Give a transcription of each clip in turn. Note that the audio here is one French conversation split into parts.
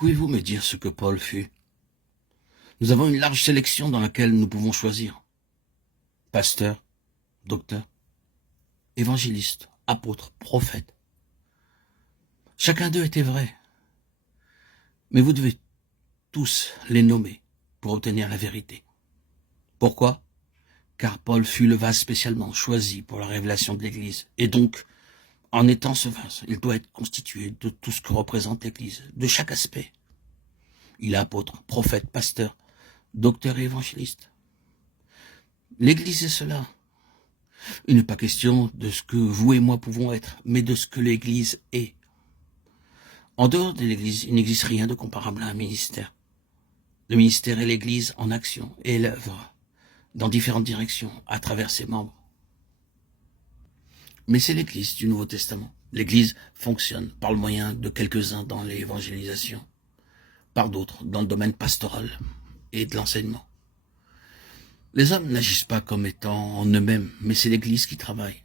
Pouvez-vous me dire ce que Paul fut? Nous avons une large sélection dans laquelle nous pouvons choisir. Pasteur, docteur, évangéliste, apôtre, prophète. Chacun d'eux était vrai. Mais vous devez tous les nommer pour obtenir la vérité. Pourquoi? Car Paul fut le vase spécialement choisi pour la révélation de l'Église. Et donc, en étant ce vase, il doit être constitué de tout ce que représente l'Église, de chaque aspect. Il est apôtre, prophète, pasteur, docteur et évangéliste. L'Église est cela. Il n'est pas question de ce que vous et moi pouvons être, mais de ce que l'Église est. En dehors de l'Église, il n'existe rien de comparable à un ministère. Le ministère est l'Église en action et l'œuvre dans différentes directions à travers ses membres. Mais c'est l'Église du Nouveau Testament. L'Église fonctionne par le moyen de quelques-uns dans l'évangélisation, par d'autres dans le domaine pastoral et de l'enseignement. Les hommes n'agissent pas comme étant en eux-mêmes, mais c'est l'Église qui travaille.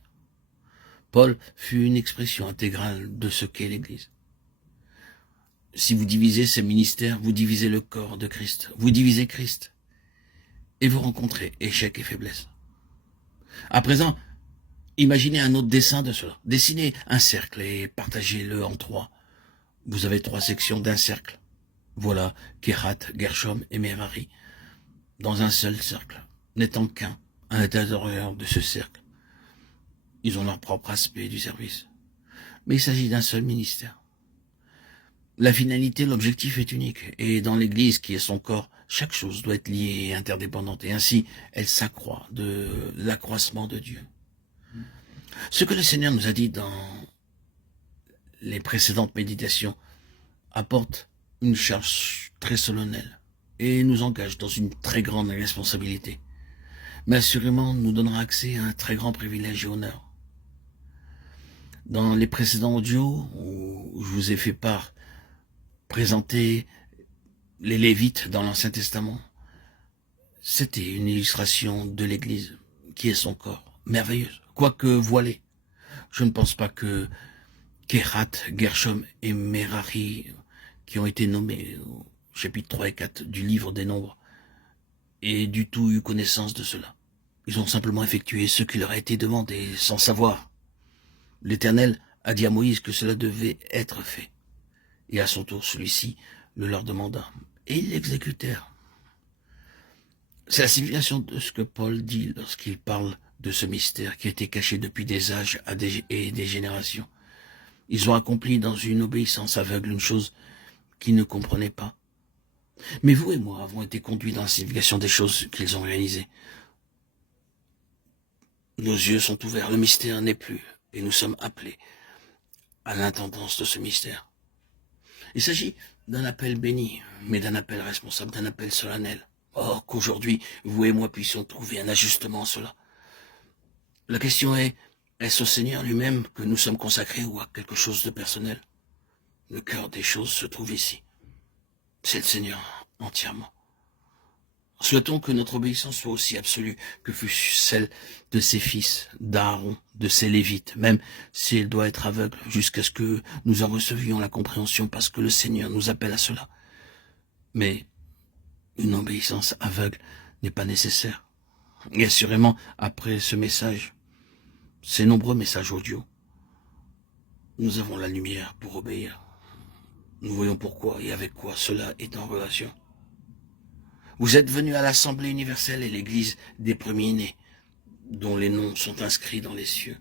Paul fut une expression intégrale de ce qu'est l'Église. Si vous divisez ces ministères, vous divisez le corps de Christ, vous divisez Christ, et vous rencontrez échec et faiblesse. À présent, imaginez un autre dessin de cela. Dessinez un cercle et partagez-le en trois. Vous avez trois sections d'un cercle. Voilà Kehat, Gershom et Merari, dans un seul cercle, n'étant qu'un à l'intérieur de ce cercle. Ils ont leur propre aspect du service. Mais il s'agit d'un seul ministère. La finalité, l'objectif est unique. Et dans l'Église, qui est son corps, chaque chose doit être liée et interdépendante. Et ainsi, elle s'accroît de l'accroissement de Dieu. Ce que le Seigneur nous a dit dans les précédentes méditations apporte une charge très solennelle et nous engage dans une très grande responsabilité. Mais assurément, nous donnera accès à un très grand privilège et honneur. Dans les précédents audios où je vous ai fait présenter les Lévites dans l'Ancien Testament, c'était une illustration de l'Église qui est son corps, merveilleuse, quoique voilée. Je ne pense pas que Kehat, Gershom et Merari, qui ont été nommés au chapitre 3 et 4 du livre des Nombres, aient du tout eu connaissance de cela. Ils ont simplement effectué ce qui leur a été demandé, sans savoir. L'Éternel a dit à Moïse que cela devait être fait. Et à son tour, celui-ci le leur demanda. Et ils l'exécutèrent. C'est la signification de ce que Paul dit lorsqu'il parle de ce mystère qui a été caché depuis des âges et des générations. Ils ont accompli dans une obéissance aveugle une chose qu'ils ne comprenaient pas. Mais vous et moi avons été conduits dans la signification des choses qu'ils ont réalisées. Nos yeux sont ouverts, le mystère n'est plus, et nous sommes appelés à l'intendance de ce mystère. Il s'agit d'un appel béni, mais d'un appel responsable, d'un appel solennel. Or qu'aujourd'hui, vous et moi puissions trouver un ajustement à cela. La question est-ce au Seigneur lui-même que nous sommes consacrés ou à quelque chose de personnel? Le cœur des choses se trouve ici. C'est le Seigneur entièrement. Souhaitons que notre obéissance soit aussi absolue que fut celle de ses fils, d'Aaron, de ses Lévites, même si elle doit être aveugle, jusqu'à ce que nous en recevions la compréhension, parce que le Seigneur nous appelle à cela. Mais une obéissance aveugle n'est pas nécessaire. Et assurément, après ce message, ces nombreux messages audio, nous avons la lumière pour obéir. Nous voyons pourquoi et avec quoi cela est en relation. Vous êtes venus à l'Assemblée universelle et l'Église des premiers-nés, dont les noms sont inscrits dans les cieux.